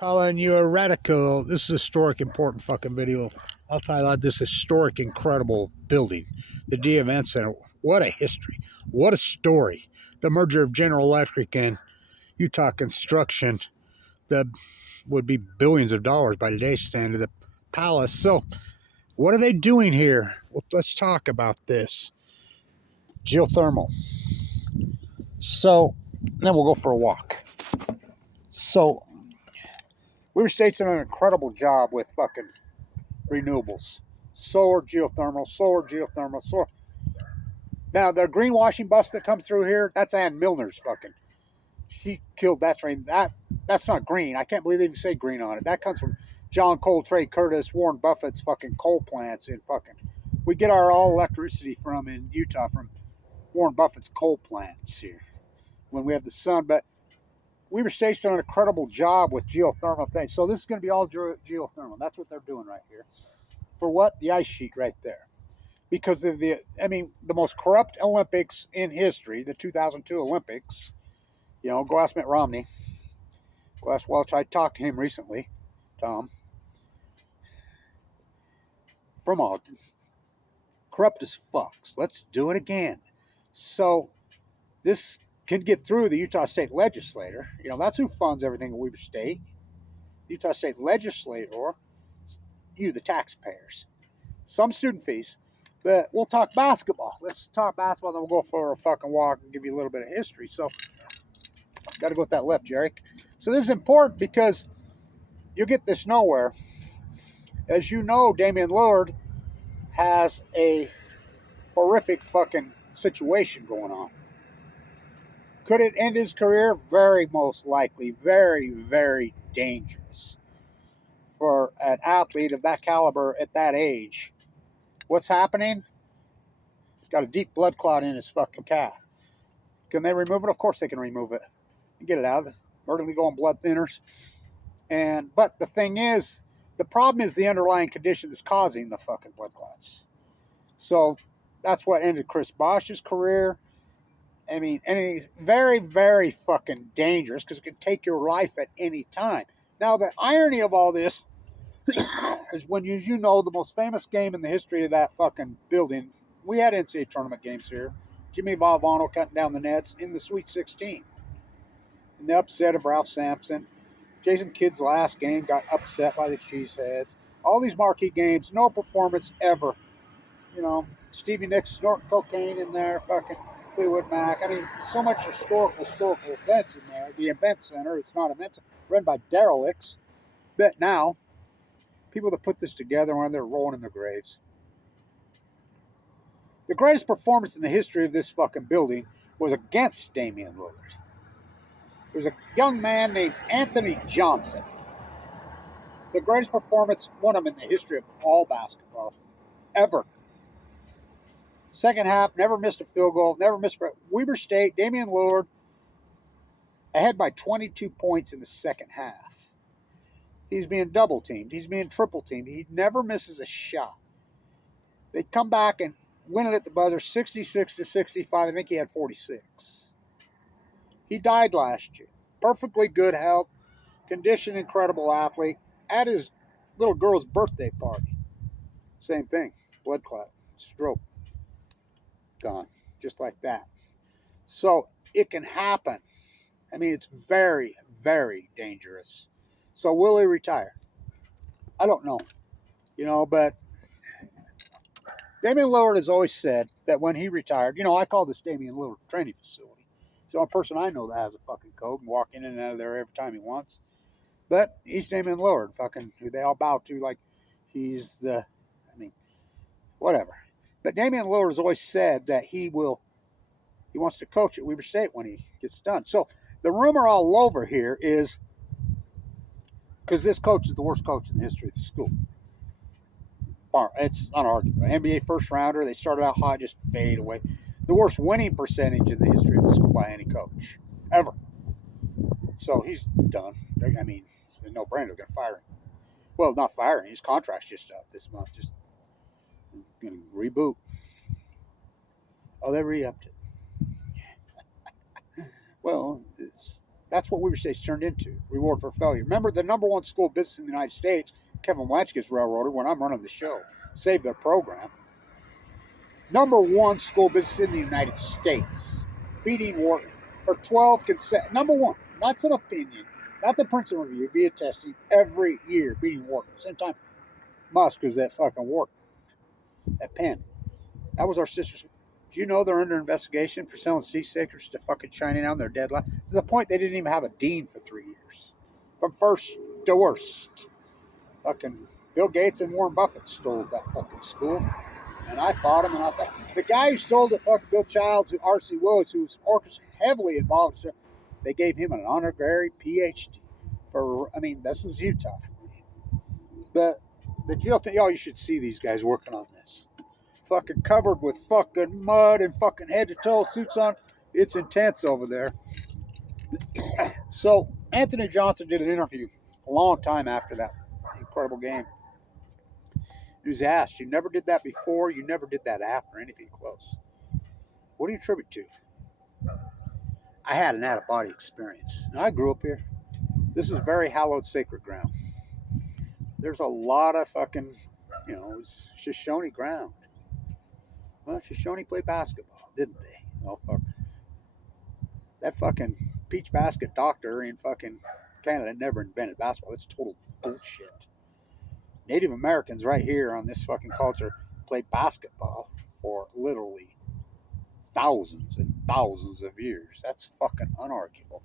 Calling you a radical. This is a historic, important fucking video. I'll title out this historic, incredible building, the Dee Event Center. What a history. What a story. The merger of General Electric and Utah Construction that would be billions of dollars by today's standard, the palace. So, what are they doing here? Well, let's talk about this. Geothermal. So, then we'll go for a walk. So, Weber State's done an incredible job with fucking renewables. Solar, geothermal, solar, geothermal, solar. Now, the greenwashing bus that comes through here, that's Ann Milner's fucking. She killed that train. That's not green. I can't believe they even say green on it. That comes from John Coltrane Curtis, Warren Buffett's fucking coal plants in fucking. We get our all electricity from in Utah from Warren Buffett's coal plants here when we have the sun. But Weber State's done an incredible job with geothermal things. So this is going to be all geothermal. That's what they're doing right here. For what? The ice sheet right there. Because of the most corrupt Olympics in history, the 2002 Olympics. You know, go ask Mitt Romney. Go ask Welch. I talked to him recently, Tom. From Ogden. Corrupt as fucks. Let's do it again. So this can get through the Utah State Legislature. You know, that's who funds everything at Weber State. The Utah State Legislature, you, the taxpayers. Some student fees. But we'll talk basketball. Let's talk basketball, then we'll go for a fucking walk and give you a little bit of history. So, got to go with that left, Jarek. So this is important because you'll get this nowhere. As you know, Damian Lillard has a horrific fucking situation going on. Could it end his career? Very most likely. Very, very dangerous for an athlete of that caliber at that age. What's happening? He's got a deep blood clot in his fucking calf. Can they remove it? Of course they can remove it. And get it out. Emergency go on blood thinners. But the thing is, the problem is the underlying condition that's causing the fucking blood clots. So that's what ended Chris Bosh's career. I mean, and it's very, very fucking dangerous because it can take your life at any time. Now, the irony of all this is when you know the most famous game in the history of that fucking building. We had NCAA tournament games here. Jimmy Valvano cutting down the nets in the Sweet 16. In the upset of Ralph Sampson. Jason Kidd's last game got upset by the Cheeseheads. All these marquee games, no performance ever. You know, Stevie Nicks snorting cocaine in there, fucking Fleetwood Mac. I mean, so much historical events in there. The event center, it's not events, run by derelicts. But now, people that put this together when they're rolling in their graves. The greatest performance in the history of this fucking building was against Damian Lillard. There was a young man named Anthony Johnson. The greatest performance, one of them in the history of all basketball, ever. Second half, never missed a field goal, never missed. Weber State, Damian Lillard, ahead by 22 points in the second half. He's being double teamed. He's being triple teamed. He never misses a shot. They come back and win it at the buzzer, 66-65. I think he had 46. He died last year. Perfectly good health, condition, incredible athlete. At his little girl's birthday party. Same thing. Blood clot. Stroke. Gone. Just like that. So it can happen. I mean, it's very, very dangerous. So will he retire? I don't know. You know, but Damian Lillard has always said that when he retired, you know, I call this Damian Lillard training facility. It's the only person I know that has a fucking code and walk in and out of there every time he wants. But he's Damian Lillard, fucking, who they all bow to like he's the, whatever. But Damian Lillard has always said that he wants to coach at Weber State when he gets done. So the rumor all over here is, because this coach is the worst coach in the history of the school. It's unarguable. NBA first rounder, they started out hot, just fade away. The worst winning percentage in the history of the school by any coach, ever. So he's done. I mean, it's a no-brainer. They're going to fire him. Well, not fire him. His contract's just up this month. Just going to reboot. Oh, they re-upped it. Well, That's what Weber State's turned into. Reward for failure. Remember, the #1 school business in the United States, Kevin Blanch gets railroaded when I'm running the show. Save their program. #1 school business in the United States. Beating Wharton for 12 consecutive. #1. Not some opinion. Not the Princeton Review. Via testing. Every year. Beating Wharton. Same time Musk is that fucking Wharton. At Penn. That was our sister. Do you know they're under investigation for selling seasickers to fucking China now? They're dead last. To the point they didn't even have a dean for 3 years. From first to worst. Fucking Bill Gates and Warren Buffett stole that fucking school. And I fought him, and I thought the guy who stole it, fucking Bill Childs, who R.C. Willis, who was heavily involved, they gave him an honorary PhD. This is Utah for me. But the geothermal, you should see these guys working on this. Fucking covered with fucking mud and fucking head to toe suits on. It's intense over there. So Anthony Johnson did an interview a long time after that incredible game. He was asked, you never did that before, you never did that after, anything close. What do you attribute to? I had an out-of-body experience. Now, I grew up here. This is very hallowed, sacred ground. There's a lot of fucking, Shoshone ground. Well, Shoshone played basketball, didn't they? Oh, fuck. That fucking peach basket doctor in fucking Canada never invented basketball. That's total bullshit. Native Americans right here on this fucking culture played basketball for literally thousands and thousands of years. That's fucking unarguable.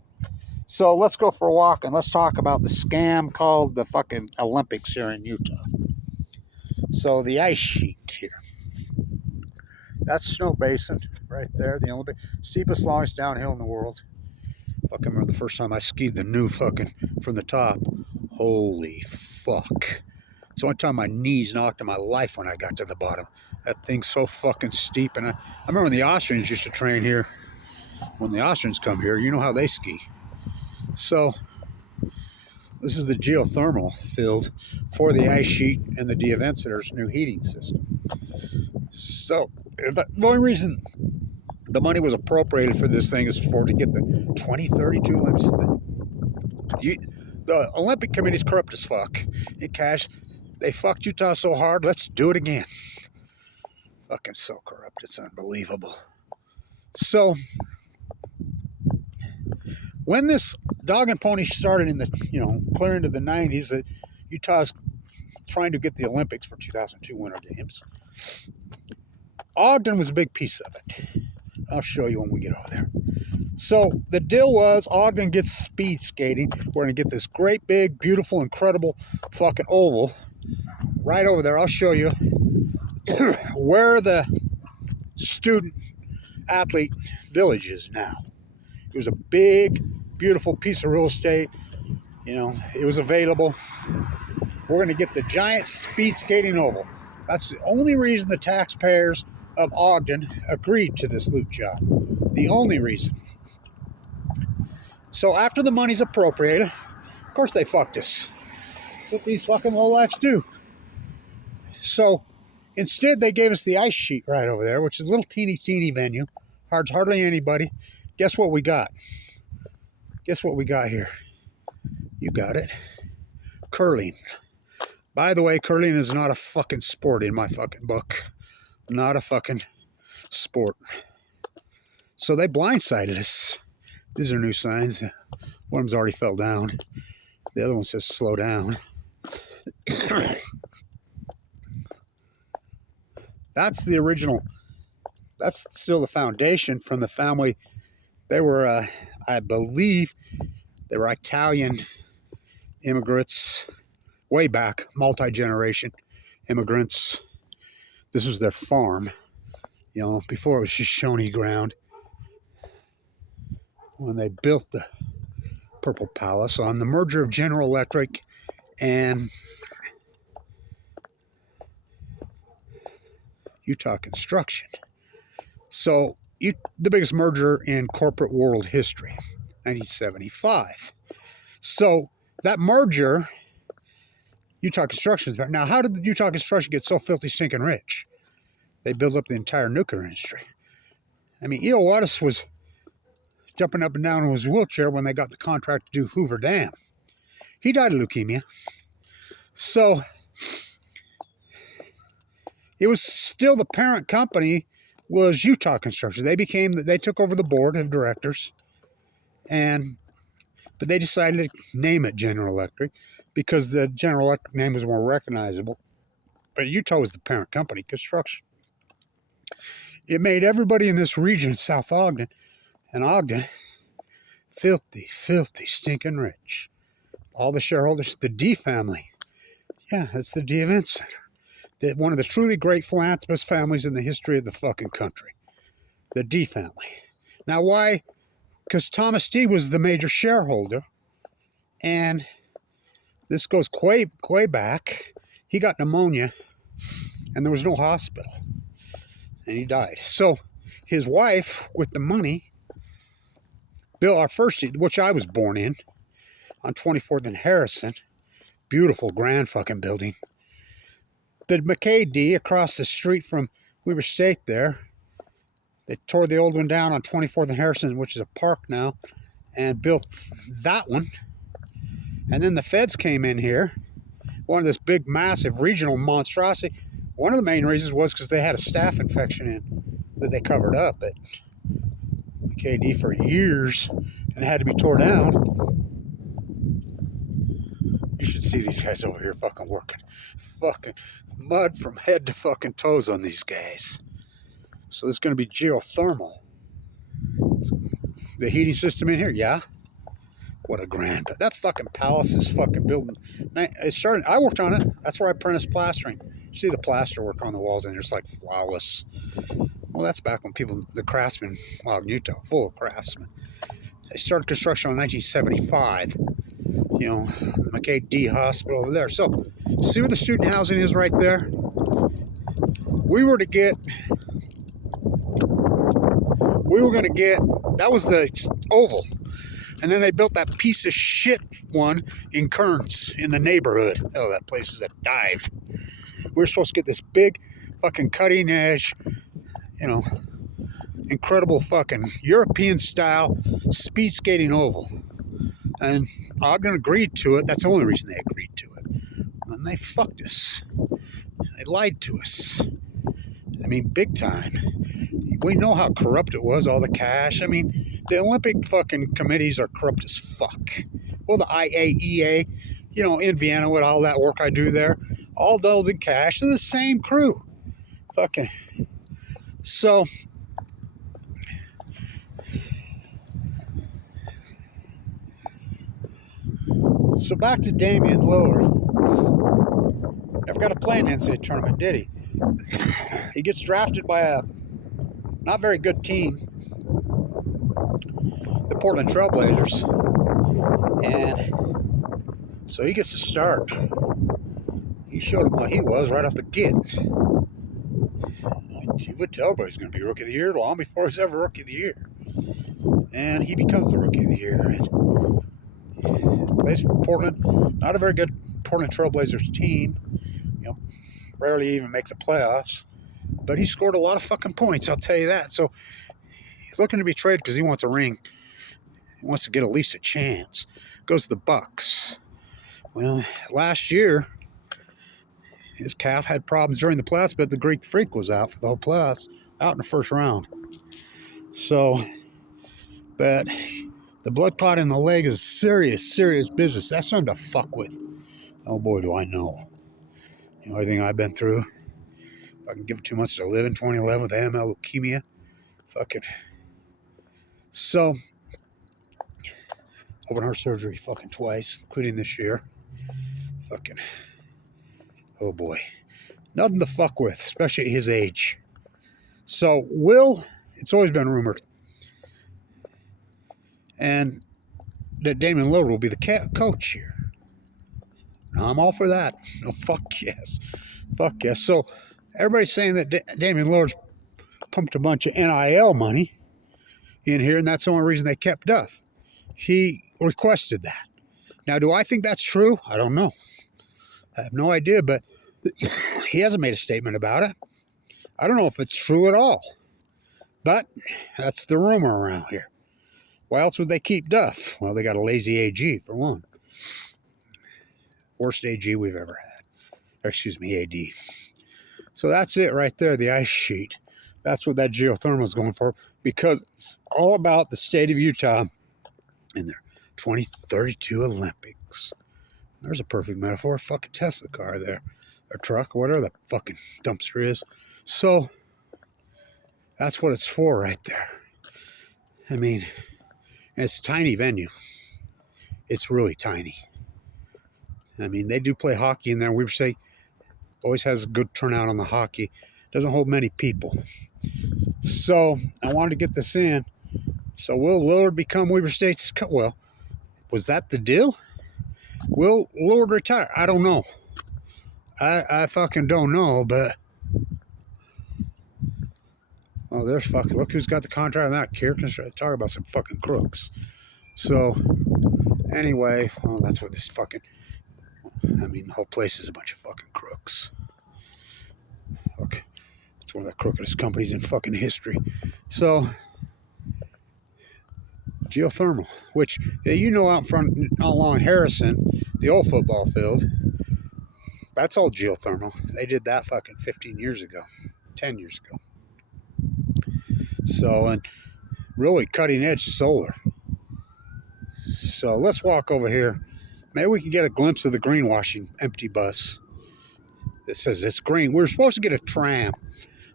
So let's go for a walk and let's talk about the scam called the fucking Olympics here in Utah. So the ice sheet here. That's Snow Basin right there, the Olympic. Steepest, longest downhill in the world. Fucking remember the first time I skied the new fucking from the top. Holy fuck. It's the only time my knees knocked in my life when I got to the bottom. That thing's so fucking steep. And I remember when the Austrians used to train here. When the Austrians come here, you know how they ski. So, this is the geothermal field for the ice sheet and the Dee Event Center's new heating system. So, the only reason the money was appropriated for this thing is to get the 2032 Olympics. The Olympic Committee's corrupt as fuck. In cash, they fucked Utah so hard, let's do it again. Fucking so corrupt, it's unbelievable. So, when this dog and pony started in the, clear into the 90s, that Utah's trying to get the Olympics for 2002 Winter Games, Ogden was a big piece of it. I'll show you when we get over there. So the deal was Ogden gets speed skating. We're going to get this great, big, beautiful, incredible fucking oval right over there. I'll show you where the student athlete village is now. It was a big, beautiful piece of real estate. It was available. We're going to get the giant speed skating oval. That's the only reason the taxpayers of Ogden agreed to this loot job. The only reason. So after the money's appropriated, of course they fucked us. That's what these fucking lowlifes do. So instead they gave us the ice sheet right over there, which is a little teeny venue. Hardly anybody. Guess what we got? Guess what we got here? You got it. Curling. By the way, curling is not a fucking sport in my fucking book. Not a fucking sport. So they blindsided us. These are new signs. One of them's already fell down. The other one says slow down. That's the original. That's still the foundation from the family. They were, I believe, they were Italian immigrants way back, multi-generation immigrants. This was their farm, before it was Shoshone ground. When they built the Purple Palace on the merger of General Electric and Utah Construction. So, the biggest merger in corporate world history, 1975. So, that merger, Utah Construction is better. Now, how did the Utah Construction get so filthy, stinking rich? They built up the entire nuclear industry. I mean, E.O. Wattis was jumping up and down in his wheelchair when they got the contract to do Hoover Dam. He died of leukemia. So it was still the parent company was Utah Construction. They took over the board of directors, but they decided to name it General Electric because the General Electric name was more recognizable. But Utah was the parent company, construction. It made everybody in this region, South Ogden and Ogden, filthy, filthy, stinking rich. All the shareholders, the Dee family. Yeah, that's the Dee Event Center. One of the truly great philanthropist families in the history of the fucking country. The Dee family. Now, why? Because Thomas Dee was the major shareholder, and this goes way back. He got pneumonia, and there was no hospital, and he died. So his wife, with the money, built our first, which I was born in, on 24th and Harrison. Beautiful, grand fucking building. The McKay Dee across the street from Weber State there, they tore the old one down on 24th and Harrison, which is a park now, and built that one. And then the feds came in here, one of this big, massive regional monstrosity. One of the main reasons was because they had a staph infection in that they covered up at McKay Dee for years, and it had to be tore down. You should see these guys over here fucking working. Fucking mud from head to fucking toes on these guys. So there's going to be geothermal. The heating system in here, yeah. What a grand. That fucking palace is fucking building. It started, I worked on it. That's where I apprenticed plastering. You see the plaster work on the walls, and it's like flawless. Well, that's back when people, the craftsmen, well, Utah, full of craftsmen. They started construction in 1975. You know, the McKay Dee Hospital over there. So, see where the student housing is right there? We were going to get, that was the oval. And then they built that piece of shit one in Kearns in the neighborhood. Oh, that place is a dive. We were supposed to get this big fucking cutting edge, you know, incredible fucking European style speed skating oval. And Ogden agreed to it. That's the only reason they agreed to it. And they fucked us. They lied to us. I mean, big time. We know how corrupt it was, all the cash. I mean, the Olympic fucking committees are corrupt as fuck. Well, the IAEA, you know, in Vienna with all that work I do there, all those in cash. They're the same crew. Fucking. So back to Damian Lillard. Never got to play an NCAA tournament, did he? He gets drafted by a not very good team, the Portland Trailblazers, and so he gets to start. He showed him what he was right off the get. You would tell everybody's going to be Rookie of the Year long before he's ever Rookie of the Year. And he becomes the Rookie of the Year. And plays for Portland. Not a very good Portland Trailblazers team. You know, rarely even make the playoffs. But he scored a lot of fucking points, I'll tell you that. So he's looking to be traded because he wants a ring. He wants to get at least a chance. Goes to the Bucks. Well, last year, his calf had problems during the playoffs, but the Greek Freak was out for the whole playoffs, out in the first round. So, but the blood clot in the leg is serious, serious business. That's something to fuck with. Oh boy, do I know. You know, everything I've been through. If I can give it 2 months to live in 2011 with AML leukemia. Fucking. So, open heart surgery fucking twice, including this year. Fucking. Oh boy. Nothing to fuck with, especially at his age. So, it's always been rumored, and that Damian Lillard will be the coach here. Now, I'm all for that. No, fuck yes. Fuck yes. So, everybody's saying that Damian Lillard's pumped a bunch of NIL money in here, and that's the only reason they kept Duff. He requested that. Now, do I think that's true? I don't know. I have no idea, but he hasn't made a statement about it. I don't know if it's true at all. But that's the rumor around here. Why else would they keep Duff? Well, they got a lazy AG, for one. Worst AG we've ever had. Or, excuse me, AD. So that's it right there, the ice sheet. That's what that geothermal is going for, because it's all about the state of Utah in their 2032 Olympics. There's a perfect metaphor. Fucking Tesla car there. Or truck, or whatever the fucking dumpster is. So, that's what it's for right there. I mean, it's a tiny venue. It's really tiny. I mean, they do play hockey in there. Weber State always has a good turnout on the hockey. Doesn't hold many people. So, I wanted to get this in. So, will Lillard become Weber State's coach? Well, was that the deal? Will Lillard retire? I don't know. I fucking don't know, but... Oh, there's fucking... Look who's got the contract on that. Kierkegaard. Talk about some fucking crooks. So, anyway... Oh, that's what this fucking... I mean, the whole place is a bunch of fucking crooks. Okay. It's one of the crookedest companies in fucking history. So... Geothermal, which, you know, out front along Harrison, the old football field, that's all geothermal. They did that fucking 15 years ago, 10 years ago. So, and really cutting edge solar. So let's walk over here. Maybe we can get a glimpse of the greenwashing empty bus. It says it's green. We were supposed to get a tram.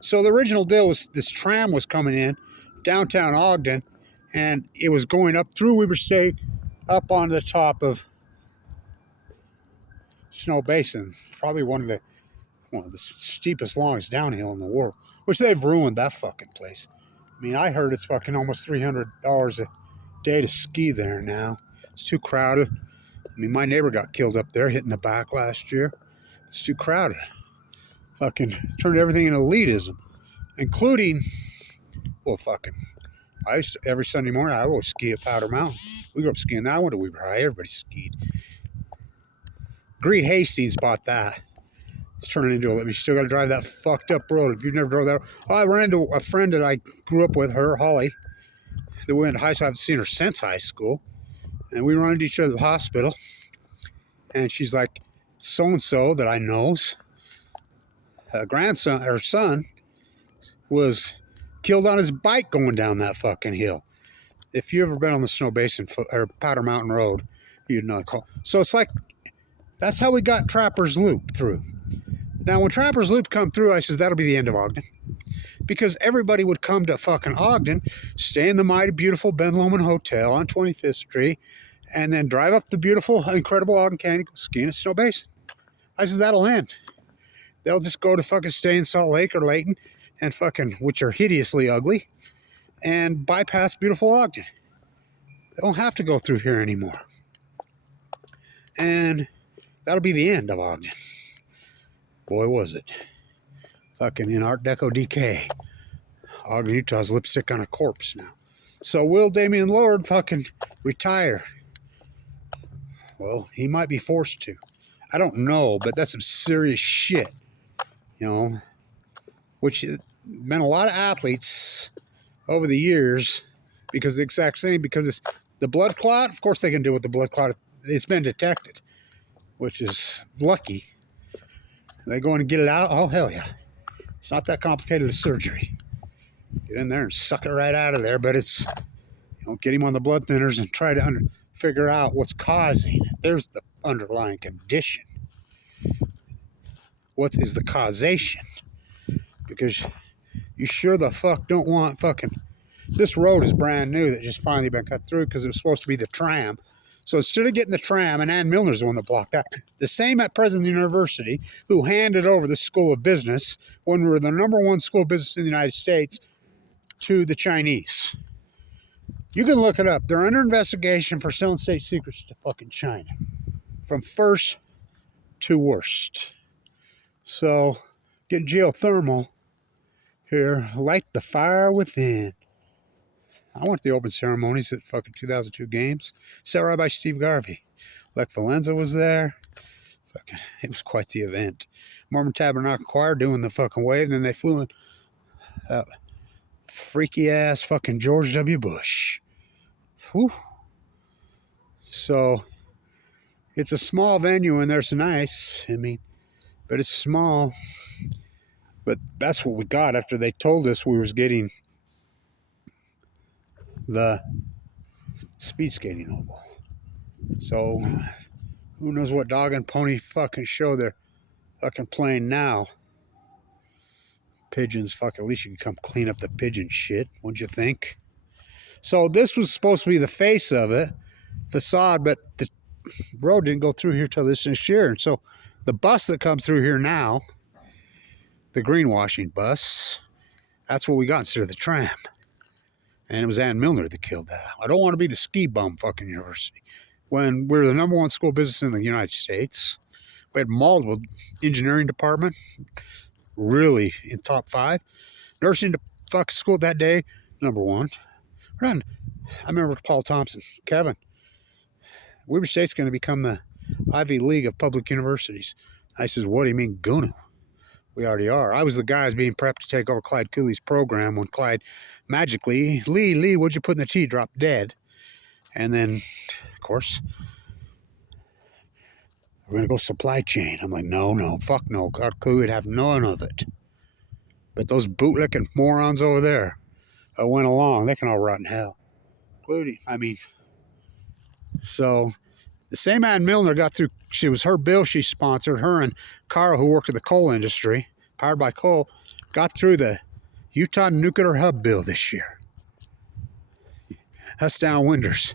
So the original deal was this tram was coming in downtown Ogden, and it was going up through Weber State, up on the top of Snow Basin. Probably one of the steepest, longest downhill in the world. Which they've ruined that fucking place. I mean, I heard it's fucking almost $300 a day to ski there now. It's too crowded. I mean, my neighbor got killed up there hitting the back last year. It's too crowded. Fucking turned everything into elitism. Including, well, fucking... every Sunday morning, I always ski at Powder Mountain. We go up skiing that one to Weber High. Everybody skied. Greed Hastings bought that. It's turning into a... You still got to drive that fucked up road. If you've never drove that... Oh, I ran into a friend that I grew up with, her, Holly. That we went to high school. I haven't seen her since high school. And we run into each other at the hospital. And she's like, so-and-so that I knows, grandson, her son, was... killed on his bike going down that fucking hill. If you ever been on the Snow Basin or Powder Mountain Road, you'd know. So it's like, that's how we got Trappers Loop through. Now, when Trappers Loop come through, I says, that'll be the end of Ogden. Because everybody would come to fucking Ogden, stay in the mighty beautiful Ben Lomond Hotel on 25th Street, and then drive up the beautiful, incredible Ogden Canyon, go skiing at Snow Basin. I says, that'll end. They'll just go to fucking stay in Salt Lake or Layton, and fucking, which are hideously ugly, and bypass beautiful Ogden. They don't have to go through here anymore. And that'll be the end of Ogden. Boy, was it. Fucking in Art Deco decay. Ogden, Utah's lipstick on a corpse now. So will Damian Lillard fucking retire? Well, he might be forced to. I don't know, but that's some serious shit. You know, which meant a lot of athletes over the years, because the exact same, because it's the blood clot. Of course they can deal with the blood clot. It's been detected, which is lucky. They go in and get it out. Oh, hell yeah. It's not that complicated a surgery. Get in there and suck it right out of there, but it's, get him on the blood thinners and try to figure out what's causing it. There's the underlying condition. What is the causation? Because you sure the fuck don't want fucking... This road is brand new that just finally been cut through because it was supposed to be the tram. So instead of getting the tram, and Ann Milner's the one that blocked that, the same at President University, who handed over the School of Business, when we were the #1 school of business in the United States, to the Chinese. You can look it up. They're under investigation for selling state secrets to fucking China. From first to worst. So, get geothermal here. Light the fire within. I went to the open ceremonies at fucking 2002 games. Sat right by Steve Garvey. Lech Valenza was there. Fucking, it was quite the event. Mormon Tabernacle Choir doing the fucking wave. And then they flew in freaky ass fucking George W. Bush. Whew. So it's a small venue and there's nice. I mean, but it's small. But that's what we got after they told us we was getting the speed skating oval. So who knows what dog and pony fucking show they're fucking playing now. Pigeons, fuck, at least you can come clean up the pigeon shit, wouldn't you think? So this was supposed to be the face of it, facade, but the road didn't go through here till this year. And so the bus that comes through here now, the greenwashing bus, that's what we got instead of the tram. And it was Ann Milner that killed that. I don't want to be the ski bum fucking university. When we're the #1 school business in the United States, we had multiple engineering department, really in top 5. Nursing fucking school that day, #1. I remember Paul Thompson, Kevin, Weber State's going to become the Ivy League of public universities. I says, what do you mean, gonna? We already are. I was the guy who was being prepped to take over Clyde Cooley's program when Clyde magically, Lee, what'd you put in the tea? Dropped dead. And then, of course, we're going to go supply chain. I'm like, no, fuck no. God, Cooley would have none of it. But those bootlicking morons over there went along. They can all rot in hell. Including, I mean, so the same Ann Milner got through, she was her bill she sponsored, her and Carl, who worked in the coal industry, powered by coal, got through the Utah Nuclear Hub bill this year. Us downwinders.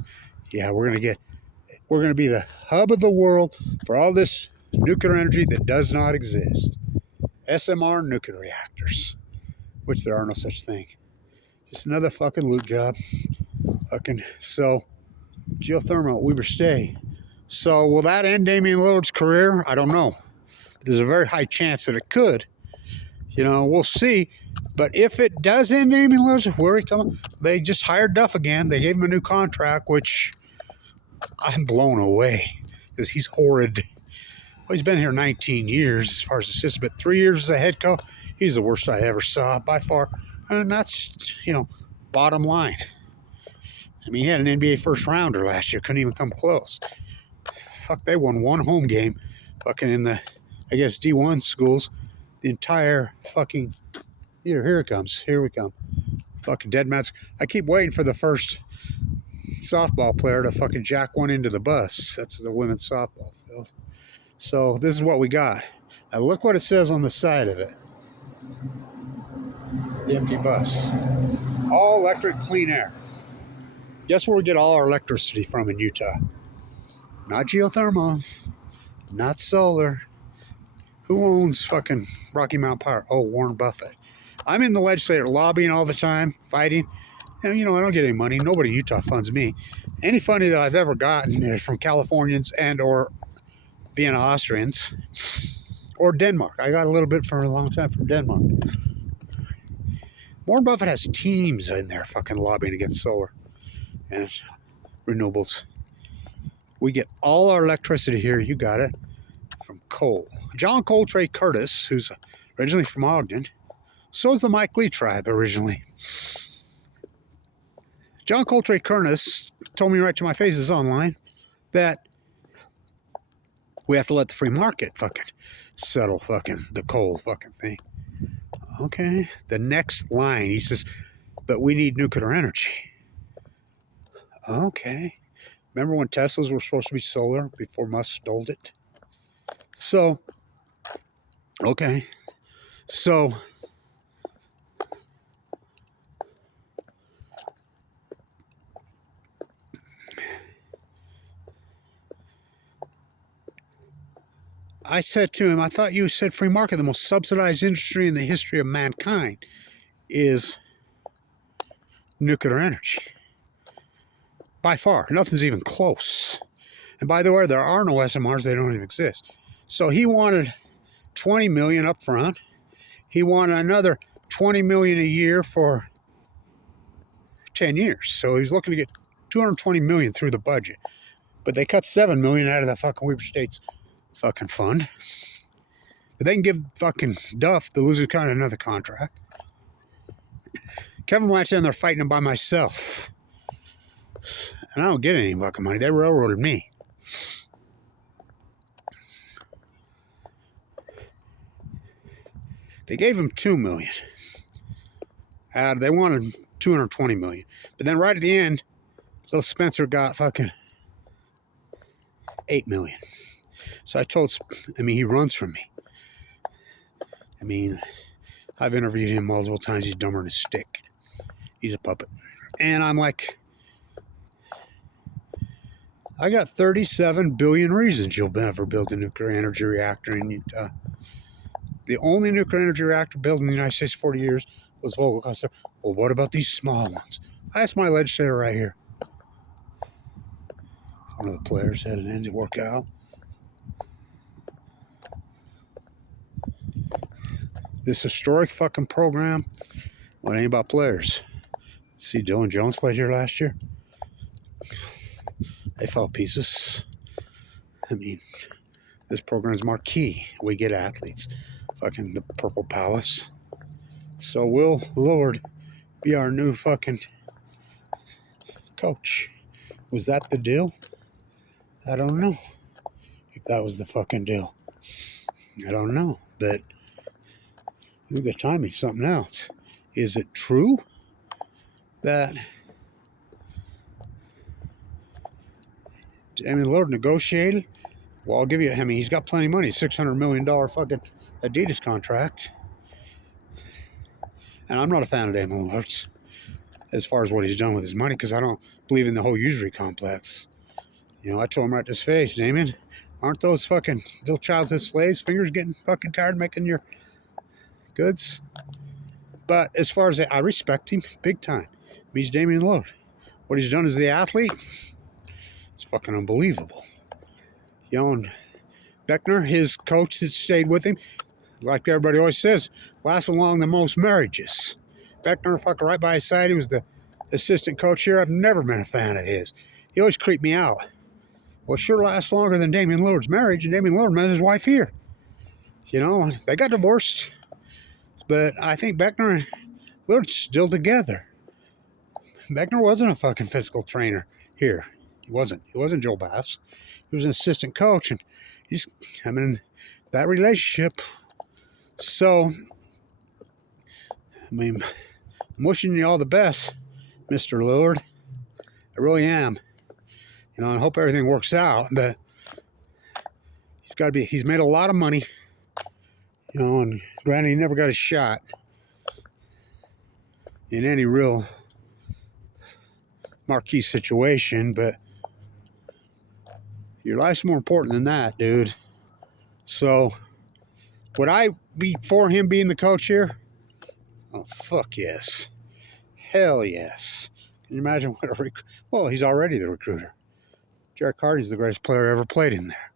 Yeah, we're going to be the hub of the world for all this nuclear energy that does not exist. SMR nuclear reactors, which there are no such thing. Just another fucking loot job. Fucking, so, geothermal at Weber State. So, will that end Damian Lillard's career? I don't know. There's a very high chance that it could. You know, we'll see. But if it does end Damian Lillard's, where he come? They just hired Duff again. They gave him a new contract, which I'm blown away because he's horrid. Well, he's been here 19 years as far as assistant, but 3 years as a head coach, he's the worst I ever saw by far. And that's, you know, bottom line. I mean, he had an NBA first rounder last year, couldn't even come close. Fuck, they won one home game fucking in the, I guess, D1 schools. The entire fucking, here it comes. Here we come. Fucking dead mats. I keep waiting for the first softball player to fucking jack one into the bus. That's the women's softball field. So this is what we got. Now look what it says on the side of it. The empty bus. All electric clean air. Guess where we get all our electricity from in Utah? Not geothermal. Not solar. Who owns fucking Rocky Mountain Power? Oh, Warren Buffett. I'm in the legislature lobbying all the time, fighting. And, you know, I don't get any money. Nobody in Utah funds me. Any funding that I've ever gotten is from Californians and or Vienna Austrians or Denmark. I got a little bit for a long time from Denmark. Warren Buffett has teams in there fucking lobbying against solar and renewables. We get all our electricity here, you got it, from coal. John Coltrane Curtis, who's originally from Ogden, so is the Mike Lee tribe originally. John Coltrane Curtis told me right to my face, is online, that we have to let the free market fucking settle fucking the coal fucking thing. Okay. The next line, he says, but we need nuclear energy. Okay. Remember when Teslas were supposed to be solar before Musk stole it? So, okay. So, I said to him, I thought you said free market, the most subsidized industry in the history of mankind is nuclear energy. By far, nothing's even close. And by the way, there are no SMRs, they don't even exist. So he wanted $20 million up front. He wanted another $20 million a year for 10 years. So he's looking to get $220 million through the budget. But they cut $7 million out of the fucking Weber State's fucking fund. But they can give fucking Duff, the loser, kind of another contract. Kevin Blanchard, and they're fighting him by myself. And I don't get any fucking money. They railroaded me. They gave him $2 million. They wanted $220 million. But then right at the end, little Spencer got fucking $8 million. So I told, he runs from me. I've interviewed him multiple times. He's dumber than a stick. He's a puppet. And I'm like, I got 37 billion reasons you'll never build a nuclear energy reactor in Utah. The only nuclear energy reactor built in the United States 40 years was Vogel. Well, what about these small ones? I asked my legislator right here. One of the players had an end to work out. This historic fucking program, well, it ain't about players. See, Dylan Jones played here last year. They fell pieces. This program's marquee. We get athletes. Fucking the Purple Palace. So will Lillard be our new fucking coach? Was that the deal? I don't know if that was the fucking deal. I don't know, but the timing's something else. Is it true that Damian Lillard negotiated? Well, I'll give you, he's got plenty of money. $600 million fucking Adidas contract. And I'm not a fan of Damian Lillard as far as what he's done with his money, because I don't believe in the whole usury complex. I told him right to his face, Damian, aren't those fucking little childhood slaves' fingers getting fucking tired making your goods? But as far as I respect him big time. He's Damian Lillard. What he's done as the athlete, it's fucking unbelievable. And Beckner, his coach that stayed with him, like everybody always says, lasts along the most marriages. Beckner, fucking right by his side, he was the assistant coach here. I've never been a fan of his. He always creeped me out. Well, sure lasts longer than Damian Lillard's marriage, and Damian Lillard met his wife here. They got divorced, but I think Beckner and Lillard's still together. Beckner wasn't a fucking physical trainer here. He wasn't. He wasn't Joe Bass. He was an assistant coach, and that relationship. So, I'm wishing you all the best, Mr. Lillard. I really am. I hope everything works out, but he's made a lot of money, and granted, he never got a shot in any real marquee situation, but your life's more important than that, dude. So, would I be for him being the coach here? Oh, fuck yes. Hell yes. Can you imagine what he's already the recruiter. Jarek Hardy's the greatest player ever played in there.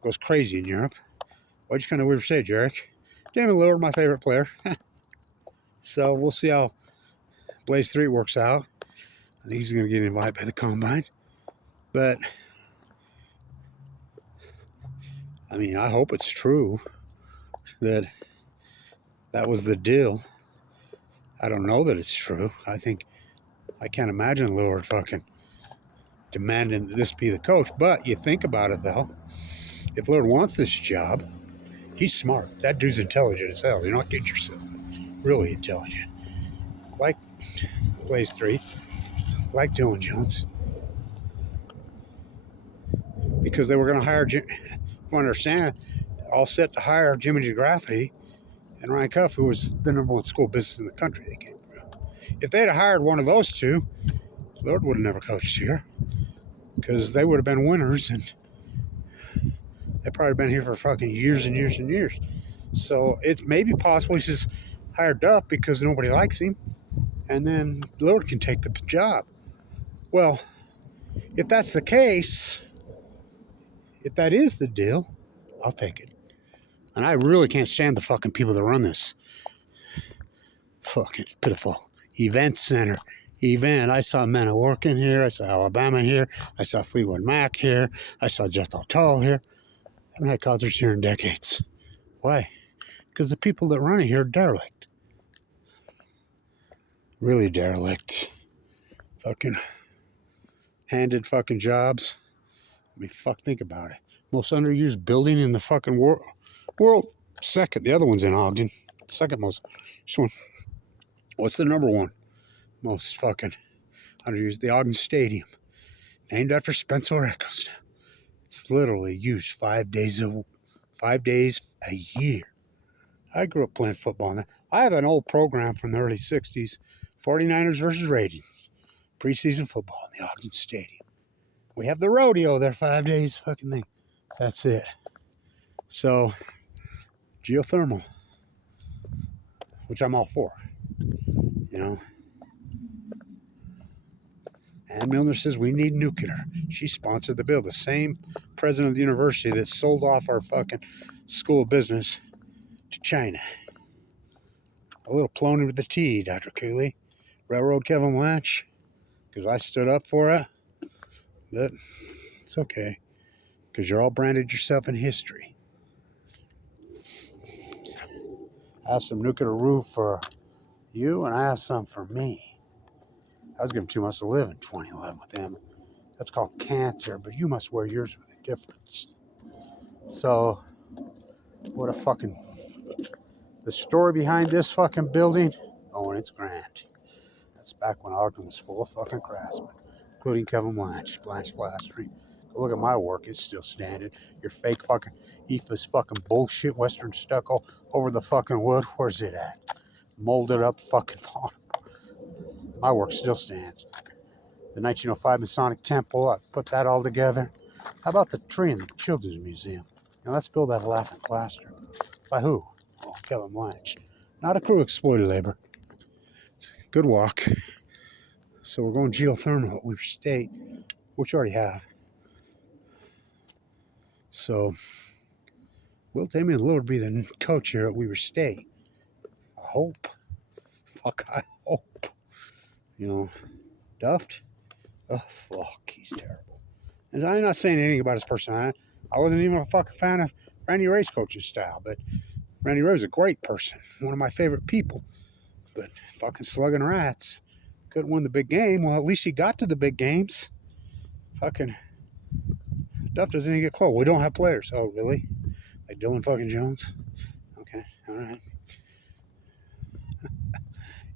Goes crazy in Europe. What'd you kind of weird say, Jarek? Damian Lillard, my favorite player. So we'll see how Blaze 3 works out. I think he's going to get invited by the Combine. But, I hope it's true that was the deal. I don't know that it's true. I can't imagine Lillard fucking demanding that this be the coach. But you think about it, though. If Lillard wants this job, he's smart. That dude's intelligent as hell. You're not kidding yourself. Really intelligent. Like Blaze 3. Like Dylan Jones. Because they were going to hire, I understand, all set to hire Jimmy DeGrafty and Ryan Cuff, who was the number one school business in the country they came through. If they'd have hired one of those two, Lillard would have never coached here. Because they would have been winners, and they've probably been here for fucking years and years and years. So it's maybe possible he's just hired Duff because nobody likes him, and then Lillard can take the job. Well, if that's the case, if that is the deal, I'll take it. And I really can't stand the fucking people that run this. Fuck, it's pitiful. Event center. Event. I saw Men at Work in here. I saw Alabama here. I saw Fleetwood Mac here. I saw Jethro Tull here. I haven't had concerts here in decades. Why? Because the people that run it here are derelict. Really derelict. Fucking handed fucking jobs. I mean, fuck, think about it. Most underused building in the fucking world. Second. The other one's in Ogden. Second most. This one. What's the number one most fucking underused? The Ogden Stadium. Named after Spencer Eccles. It's literally used 5 days a year. I grew up playing football. Now, I have an old program from the early 60s. 49ers versus Raiders. Preseason football in the Ogden Stadium. We have the rodeo there 5 days fucking thing. That's it. So, geothermal. Which I'm all for. You know. Ann Milner says we need nuclear. She sponsored the bill. The same president of the university that sold off our fucking school of business to China. A little plony with the T, Dr. Cooley. Railroad Kevin Blanche. Because I stood up for it. But it's okay. Because you're all branded yourself in history. I have some nuclear roof for you, and I have some for me. I was given 2 months to live in 2011 with them. That's called cancer, but you must wear yours with a difference. So, what a fucking... The story behind this fucking building, oh, and it's grand. That's back when Ogden was full of fucking craftsmen, including Kevin Blanche Plastering. Go look at my work, it's still standing. Your fake fucking EFA's fucking bullshit Western stucco over the fucking wood, where's it at? Molded up fucking farm. My work still stands. The 1905 Masonic Temple, I put that all together. How about the tree in the Children's Museum? Now let's build that laughing plaster. By who? Oh, Kevin Blanche. Not a crew exploited labor. It's a good walk. So we're going geothermal at Weber State, which we already have. So, will Damian Lillard be the coach here at Weber State? I hope. Fuck, I hope. You know, Duft? Oh, fuck, he's terrible. And I'm not saying anything about his personality. I wasn't even a fucking fan of Randy Ray's coaching style, but Randy Ray was a great person. One of my favorite people. But fucking slugging rats. Couldn't win the big game. Well, at least he got to the big games. Fucking Duff doesn't even get close. We don't have players. Oh, really? Like Dylan fucking Jones? Okay, all right.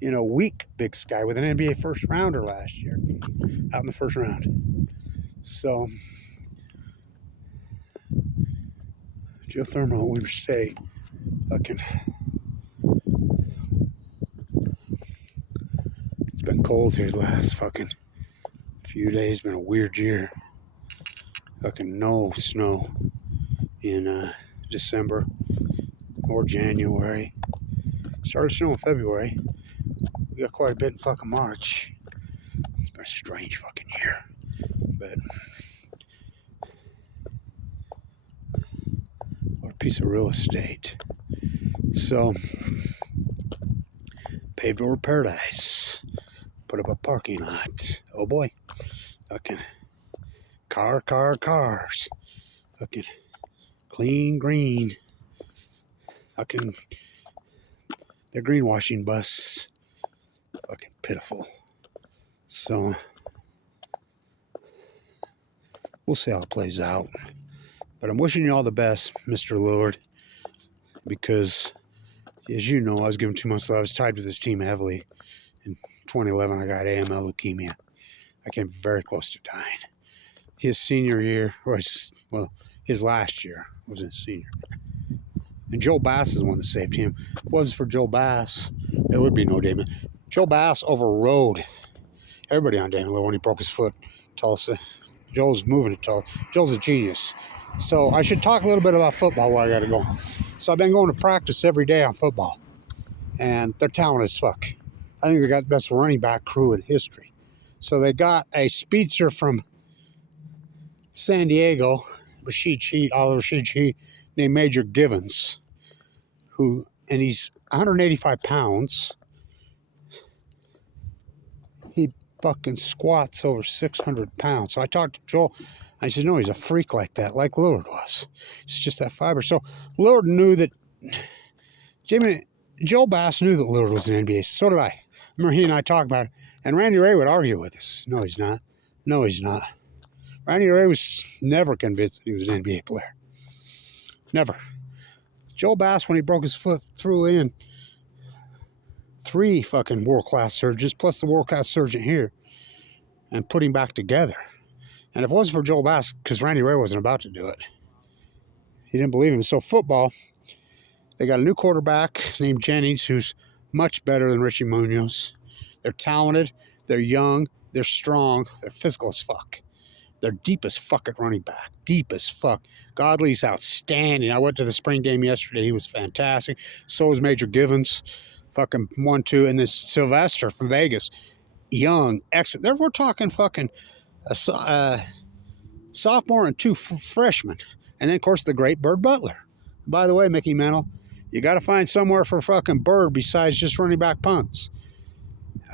You know, weak Big Sky with an NBA first rounder last year. Out in the first round. So, geothermal at Weber State. Fucking. It's been cold here the last fucking few days. Been a weird year. Fucking no snow in December or January. Started snow in February. We got quite a bit in fucking March. It's been a strange fucking year. But what a piece of real estate. So, paved over paradise. Put up a parking lot. Oh boy. Fucking cars. Fucking clean green. Fucking the greenwashing bus. Fucking pitiful. So, we'll see how it plays out. But I'm wishing you all the best, Mr. Lillard, because, as you know, I was given 2 months left. I was tied with this team heavily. In 2011, I got AML leukemia. I came very close to dying. His senior year, his last year was his senior. And Joe Bass is the one that saved him. If it wasn't for Joe Bass, there would be no Damian. Joe Bass overrode everybody on Damian Lillard when he broke his foot. Tulsa. Joe's moving to Tulsa. Joe's a genius. So I should talk a little bit about football while I got to go. So I've been going to practice every day on football. And they're talented as fuck. I think they got the best running back crew in history. So they got a speedster from San Diego, Oliver Rashid, named Major Givens, and he's 185 pounds. He fucking squats over 600 pounds. So I talked to Joel. I said, no, he's a freak like that, like Lillard was. It's just that fiber. So Lillard knew that Joe Bass knew that Lillard was an NBA. So did I. Remember he and I talked about it. And Randy Ray would argue with us. No, he's not. No, he's not. Randy Ray was never convinced that he was an NBA player. Never. Joe Bass, when he broke his foot, threw in 3 fucking world-class surgeons, plus the world-class surgeon here, and put him back together. And if it wasn't for Joe Bass, because Randy Ray wasn't about to do it, he didn't believe him. So football, they got a new quarterback named Jennings, who's much better than Richie Munoz. They're talented, they're young, they're strong, they're physical as fuck. They're deep as fuck at running back. Deep as fuck. Godley's outstanding. I went to the spring game yesterday. He was fantastic. So was Major Givens. Fucking 1-2. And this Sylvester from Vegas. Young. Excellent. We're talking fucking sophomore and 2 freshmen. And then, of course, the great Bird Butler. By the way, Mickey Mantle, you got to find somewhere for fucking Bird besides just running back punts.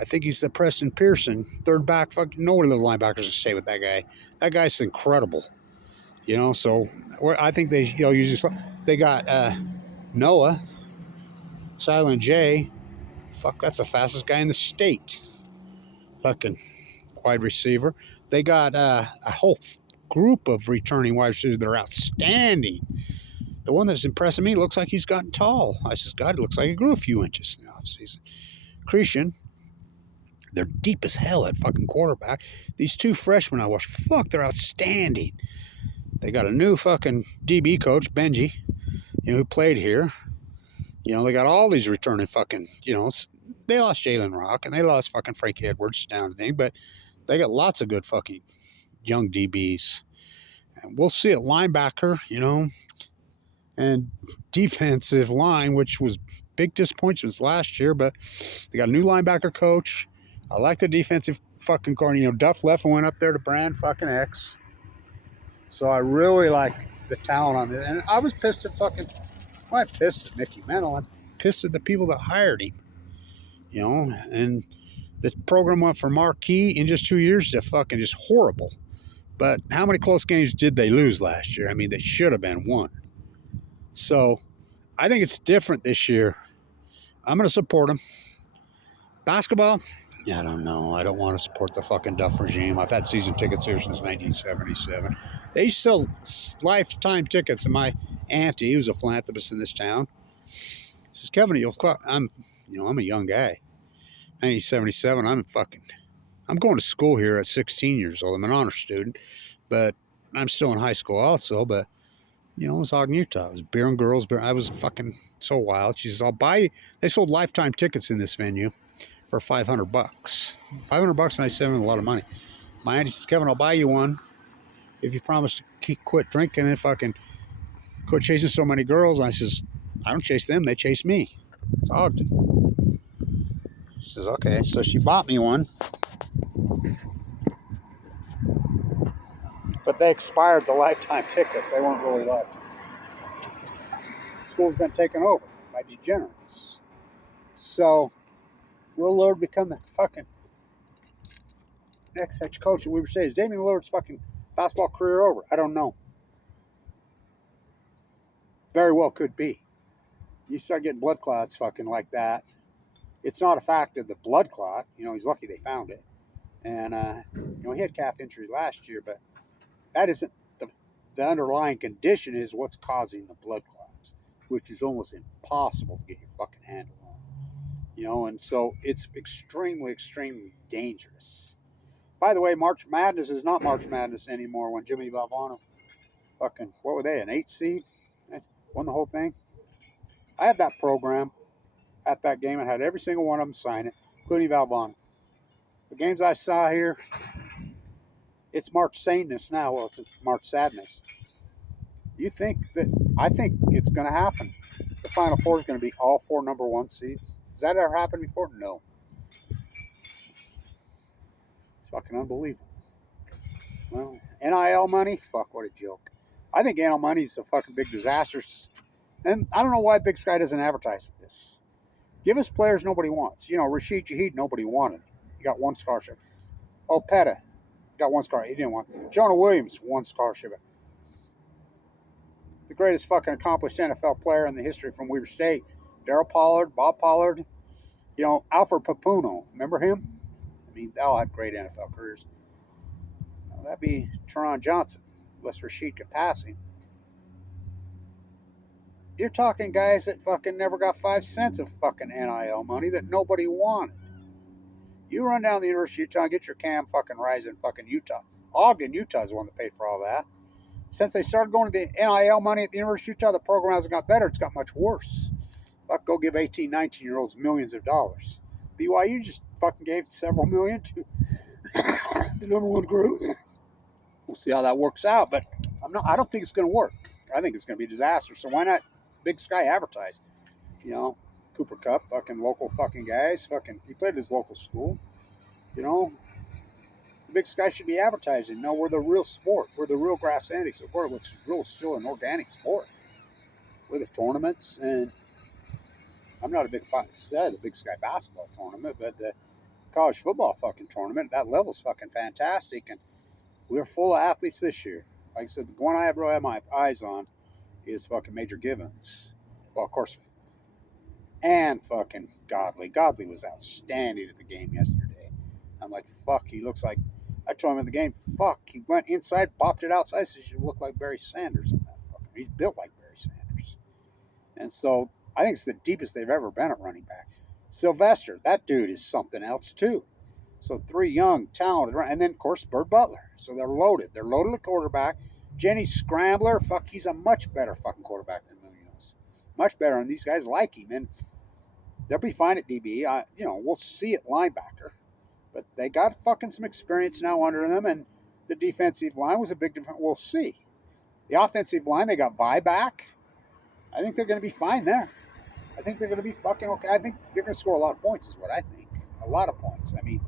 I think he's the Preston Pearson, third back. Fucking no one of the linebackers can stay with that guy. That guy's incredible. You know, so I think they'll use this. They got Noah, Silent J. Fuck, that's the fastest guy in the state. Fucking wide receiver. They got a whole group of returning wide receivers that are outstanding. The one that's impressing me looks like he's gotten tall. I says, God, it looks like he grew a few inches in the offseason. Christian. They're deep as hell at fucking quarterback. These 2 freshmen I watched, fuck, they're outstanding. They got a new fucking DB coach, Benji, who played here. They got all these returning fucking, they lost Jalen Rock and they lost fucking Frankie Edwards down to thing, but they got lots of good fucking young DBs. And we'll see at linebacker, and defensive line, which was big disappointments last year, but they got a new linebacker coach. I like the defensive fucking corner. Duff left and went up there to Brand fucking X. So I really like the talent on this. And I was pissed at I'm pissed at Mickey Mantle. I'm pissed at the people that hired him. And this program went from marquee in just 2 years to fucking just horrible. But how many close games did they lose last year? I mean, they should have been won. So I think it's different this year. I'm going to support them. Basketball, I don't know. I don't want to support the fucking Duff regime. I've had season tickets here since 1977. They sell lifetime tickets. And my auntie, who's a philanthropist in this town, says, Kevin, I'm a young guy. 1977, I'm going to school here at 16 years old. I'm an honor student, but I'm still in high school also. But, it was Ogden, Utah. It was beer and girls. I was fucking so wild. She says, they sold lifetime tickets in this venue for $500. $500 in 97 is a lot of money. My auntie says, Kevin, I'll buy you one if you promise to quit drinking and fucking quit chasing so many girls. And I says, I don't chase them, they chase me. It's Ogden. She says, okay. So she bought me one. But they expired the lifetime tickets. They weren't really left. The school's been taken over by degenerates. So will Lillard become the fucking next head coach at Weber State? Is Damian Lillard's fucking basketball career over? I don't know. Very well could be. You start getting blood clots fucking like that. It's not a fact of the blood clot. He's lucky they found it. And, he had calf injury last year, but that isn't the underlying condition is what's causing the blood clots, which is almost impossible to get your fucking handle on. And so it's extremely, extremely dangerous. By the way, March Madness is not March Madness anymore when Jimmy Valvano fucking, what were they, an 8 seed? Won the whole thing. I had that program at that game and had every single one of them sign it, including Valvano. The games I saw here, it's March Saneness now. Well, it's March Sadness. I think it's going to happen. The Final Four is going to be all 4 number 1 seeds. Has that ever happened before? No. It's fucking unbelievable. Well, NIL money? Fuck, what a joke. I think NIL money is a fucking big disaster. And I don't know why Big Sky doesn't advertise with this. Give us players nobody wants. Rashid Shaheed, nobody wanted. He got 1 scholarship. Opeta got 1 scholarship. He didn't want. Jonah Williams, 1 scholarship. The greatest fucking accomplished NFL player in the history from Weber State. Darryl Pollard, Bob Pollard, Alfred Papuno. Remember him? I mean, they all had great NFL careers. Well, that'd be Teron Johnson, unless Rashid could pass him. You're talking guys that fucking never got 5 cents of fucking NIL money that nobody wanted. You run down the University of Utah and get your Cam fucking rise in fucking Utah. Ogden, Utah is the one that paid for all that. Since they started going to the NIL money at the University of Utah, the program hasn't got better. It's got much worse. Fuck, go give 18, 19-year-olds millions of dollars. BYU just fucking gave several million to the number one group. We'll see how that works out, but I don't think it's going to work. I think it's going to be a disaster. So why not Big Sky advertise? You know, Cooper Cup, fucking local fucking guys. Fucking, he played at his local school. You know, the Big Sky should be advertising. No, we're the real sport. We're the real grass anti sport, which is real still an organic sport. We're the tournaments, and I'm not a big fan of the Big Sky basketball tournament, but the college football fucking tournament, that level's fucking fantastic, and we're full of athletes this year. Like I said, the one I really have my eyes on is fucking Major Givens. Well, of course, and fucking Godley. Godley was outstanding at the game yesterday. I'm like, fuck, he looks like, I told him in the game, fuck, he went inside, bopped it outside, so you look like Barry Sanders on that fucking. He's built like Barry Sanders. And so I think it's the deepest they've ever been at running back. Sylvester, that dude is something else too. So 3 young, talented, and then of course Bird Butler. So they're loaded. They're loaded at quarterback. Jenny Scrambler, fuck, he's a much better fucking quarterback than Munoz. Much better, and these guys like him, and they'll be fine at DB. We'll see at linebacker, but they got fucking some experience now under them, and the defensive line was a big difference. We'll see. The offensive line, they got Vi back. I think they're going to be fine there. I think they're going to be fucking okay. I think they're going to score a lot of points is what I think. A lot of points. I mean,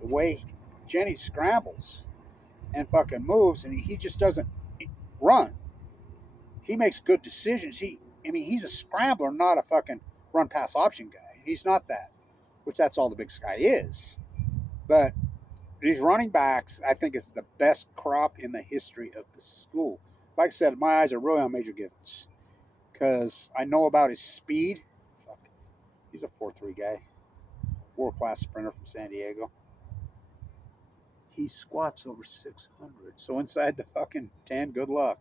the way Jenny scrambles and fucking moves, and he just doesn't run. He makes good decisions. He's a scrambler, not a fucking run-pass option guy. He's not that, which that's all the Big Sky is. But these running backs, I think it's the best crop in the history of the school. Like I said, my eyes are really on Major Givens because I know about his speed. Fuck. He's a 4.3 guy. World-class sprinter from San Diego. He squats over 600. So inside the fucking 10, good luck.